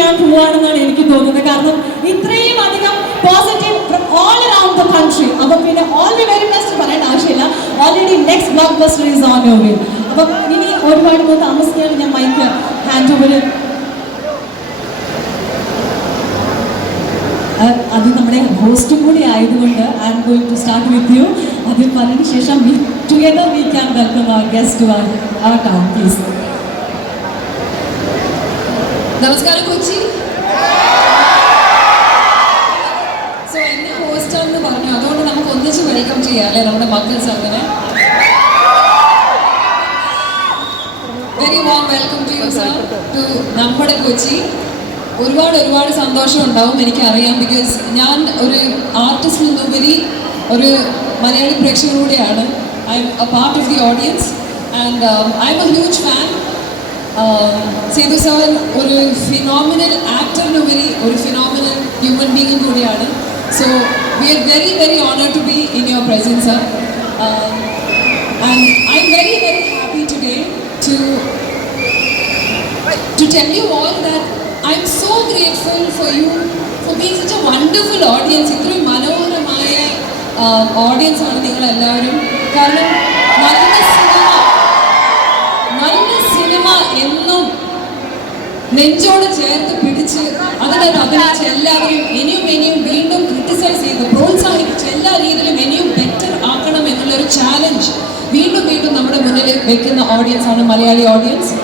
ചെയ്യാൻ പോവാണെന്നാണ് എനിക്ക് തോന്നുന്നത്. കാരണം ഇത്രയും അധികം positive from all around the country അപ്പൊ പിന്നെ ഓൾ ദി വെരി ബെസ്റ്റ് പറയേണ്ട ആവശ്യമില്ല. Already next blockbuster is on your way അപ്പൊ ഇനി ഒരുപാട് ഒന്ന് താമസിക്കാണ് ഞാൻ മൈക്ക് ഹാൻഡ് ഓവർ അത് നമ്മുടെ ഹോസ്റ്റും കൂടി ആയതുകൊണ്ട് I am going to start with you അതിൽ പറഞ്ഞതിന് ശേഷം we together we can welcome our guest to our town please നമസ്കാരം കൊച്ചി. സോ എന്നെ ഹോസ്റ്റാണെന്ന് പറഞ്ഞു. അതുകൊണ്ട് നമുക്ക് ഒന്നിച്ച് വെൽക്കം ചെയ്യാം അല്ലേ? നമ്മുടെ മക്കൾസ് അങ്ങനെ. Very warm welcome to you sir to നമ്മുടെ കൊച്ചി. ഒരുപാട് ഒരുപാട് സന്തോഷം ഉണ്ടാവും എനിക്കറിയാം ബിക്കോസ് ഞാൻ ഒരു ആർട്ടിസ്റ്റ് നിന്നുപരി ഒരു മലയാളി പ്രേക്ഷകർ കൂടിയാണ്. I am a part of the audience and I am a huge fan Sethu sir ഒരു ഫിനോമിനൽ ആക്ടറിനുപരി ഒരു ഫിനോമിനൽ ഹ്യൂമൻ ബീങ് കൂടിയാണ് so we are very very honour to be in your presence sir and I am very very happy today to to tell you all that I'm so grateful for you for being such a wonderful audience. ഇത്രയും മനോഹരമായ audience ആണ് നിങ്ങൾ എല്ലാവരും കാരണം നല്ല cinema നല്ല cinema എന്നും നെഞ്ചോട് ചേർത്ത് പിടിച്ച് അതിനകത്ത് അഭിനയിച്ച് എല്ലാവരും ഇനിയും ഇനിയും വീണ്ടും ക്രിട്ടിസൈസ് ചെയ്ത് പ്രോത്സാഹിപ്പിച്ച് എല്ലാ രീതിയിലും ഇനിയും ബെറ്റർ ആക്കണം എന്നുള്ളൊരു ചാലഞ്ച് വീണ്ടും വീണ്ടും നമ്മുടെ മുന്നിൽ വെക്കുന്ന ഓഡിയൻസ് ആണ് മലയാളി ഓഡിയൻസ്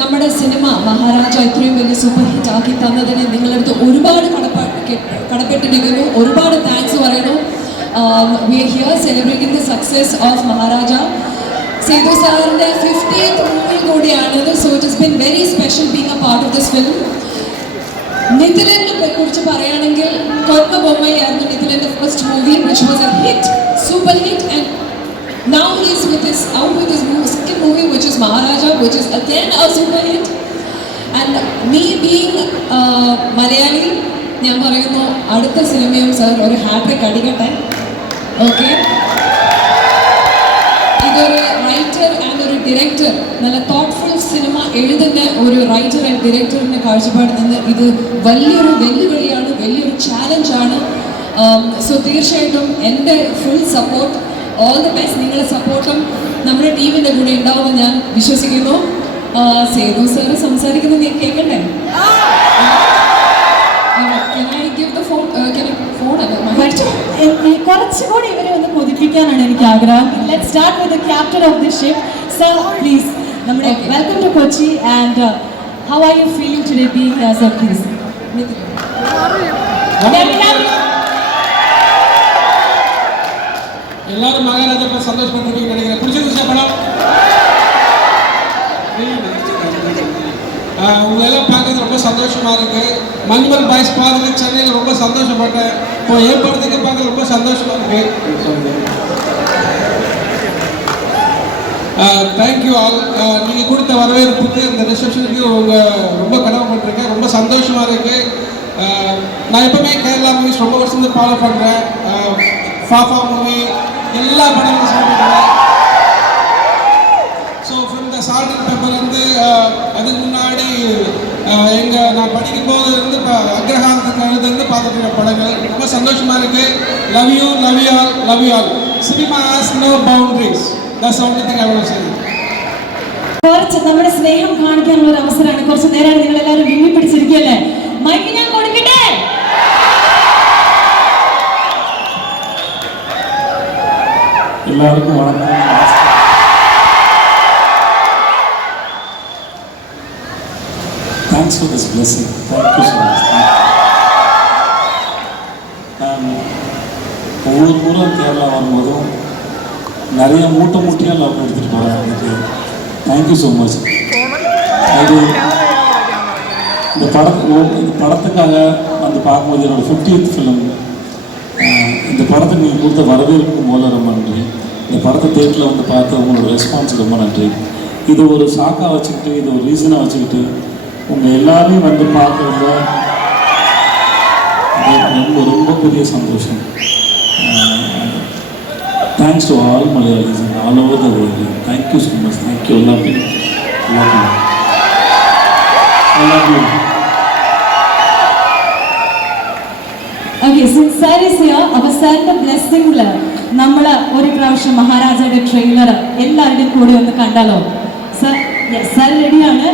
നമ്മുടെ സിനിമ മഹാരാജ ഇത്രയും വലിയ സൂപ്പർ ഹിറ്റ് ആക്കി തന്നതിന് നിങ്ങളടുത്ത് ഒരുപാട് കടപ്പാട്ട് കടപ്പെട്ടിരിക്കുന്നു. ഒരുപാട് താങ്ക്സ് പറയുന്നു. We here celebrating the success of Maharaja. Sethu സാറിന്റെ ഫിഫ്റ്റീത്ത് കൂടിയാണിത് so it is been very special being a part of this film നിതിലിനെ കുറിച്ച് പറയുകയാണെങ്കിൽ കൊന്ന ബൊമ്മയായിരുന്നു നിതിലിന്റെ first movie which was a hit super hit and now he is with his out with his mo- second movie which is Maharaja which is again a super hit and me being uh, Malayali ഞാൻ പറയുന്നു അടുത്ത സിനിമയും sir ഒരു hat trick അടിക്കട്ടെ okay ഇതൊരു writer director നല്ല thoughtful cinema എഴുതുന്ന ഒരു റൈറ്റർ ആൻഡ് ഡയറക്ടറിന്റെ കാഴ്ചപ്പാട് നിന്ന് ഇത് വലിയൊരു വെല്ലുവിളിയാണ് വലിയൊരു ചാലഞ്ചാണ് സോ തീർച്ചയായിട്ടും എന്റെ full support all the best നിങ്ങളുടെ സപ്പോർട്ടും നമ്മുടെ ടീമിന്റെ കൂടെ ഉണ്ടാവുമെന്ന് ഞാൻ വിശ്വസിക്കുന്നു. സേതു സാറ് സംസാരിക്കുന്നത് കേൾക്കണ്ടേ? Uh? കുറച്ചുകൂടി ഇവരെ ഒന്ന് കൊതിപ്പിക്കാനാണ് എനിക്ക് ആഗ്രഹം. Let start with captain of the ship Sir, please. Okay. Welcome to Kochi and uh, how are you feeling today being here, sir, please? எல்லாரும் மகாராஜா படம் சந்தோஷப்பட்டு நினைக்கிறேன் பிடிச்சிருந்துச்சா படம் உங்களை எல்லாம் பார்க்கறது ரொம்ப சந்தோஷமா இருக்கு மண்மன் பாய்ஸ் பாருங்க சென்னையில் ரொம்ப சந்தோஷப்பட்டேன் இப்போ ஏற்படுறதுக்கு பார்க்க ரொம்ப சந்தோஷமா இருக்கு தேங்க்யூ ஆல் நீங்கள் கொடுத்த வரவேற்புக்கு இந்த ரிசப்ஷனுக்கு உங்கள் ரொம்ப கடமைப்பட்டிருக்கேன். ரொம்ப சந்தோஷமாக இருக்குது uh, நான் எப்பவுமே கேரளா மூவிஸ் ரொம்ப வருஷம் ஃபாலோ பண்ணுறேன் ஃபாஃபா uh, மூவி எல்லா படங்களும் சாப்பிட்றேன் so from the salt and pepper வந்து அதுக்கு முன்னாடி uh, எங்கள் நான் படிக்கும் போதுலேருந்து இப்போ அக்ரஹாரத்துக்கு எழுதுலேருந்து பார்த்துட்டு படங்கள். ரொம்ப சந்தோஷமாக இருக்குது love you love you all love you all cinema has no boundaries that's only thing I want say കുറച്ച് നമ്മുടെ സ്നേഹം കാണിക്കാനുള്ള ഒരു അവസരമാണ് കുറച്ച് നേരമാണ് നിങ്ങൾ എല്ലാവരും വിമ്മി പിടിച്ചിരിക്കുകയല്ലേ മൈക്ക് ഞാൻ കൊടുക്കട്ടെ எல்லாருக்கும் வணக்கம் thanks for this blessing thank you so much நான் ஒவ்வொரு முறை கேரளா வரும்போதும் நிறைய மூட்டை மூட்டையாக லாபம் எடுத்துகிட்டு போகிறேன் வந்துட்டு தேங்க்யூ ஸோ மச் இது இந்த படத்து இந்த படத்துக்காக வந்து பார்க்கும்போது என்னோட ஃபிஃப்டியத் ஃபிலிம் இந்த படத்துக்கு நீங்கள் கொடுத்த வரவேற்புக்கு மூலம் ரொம்ப நன்றி. இந்த படத்தை தேட்டில் வந்து பார்த்து உங்களோட ரெஸ்பான்ஸ் ரொம்ப நன்றி. இது ஒரு ஷாக்காக வச்சுக்கிட்டு இது ஒரு ரீசனாக வச்சுக்கிட்டு உங்கள் எல்லாரையும் வந்து பார்க்கறதுல ரொம்ப ரொம்ப பெரிய சந்தோஷம். thanks to all Malayalis and all over the world. Thank you so much. Thank ഒരു പ്രാവശ്യം മഹാരാജയുടെ ട്രെയിലർ എല്ലാവരുടെയും കൂടി ഒന്ന് കണ്ടാലോ സർ സർ റെഡിയാണ്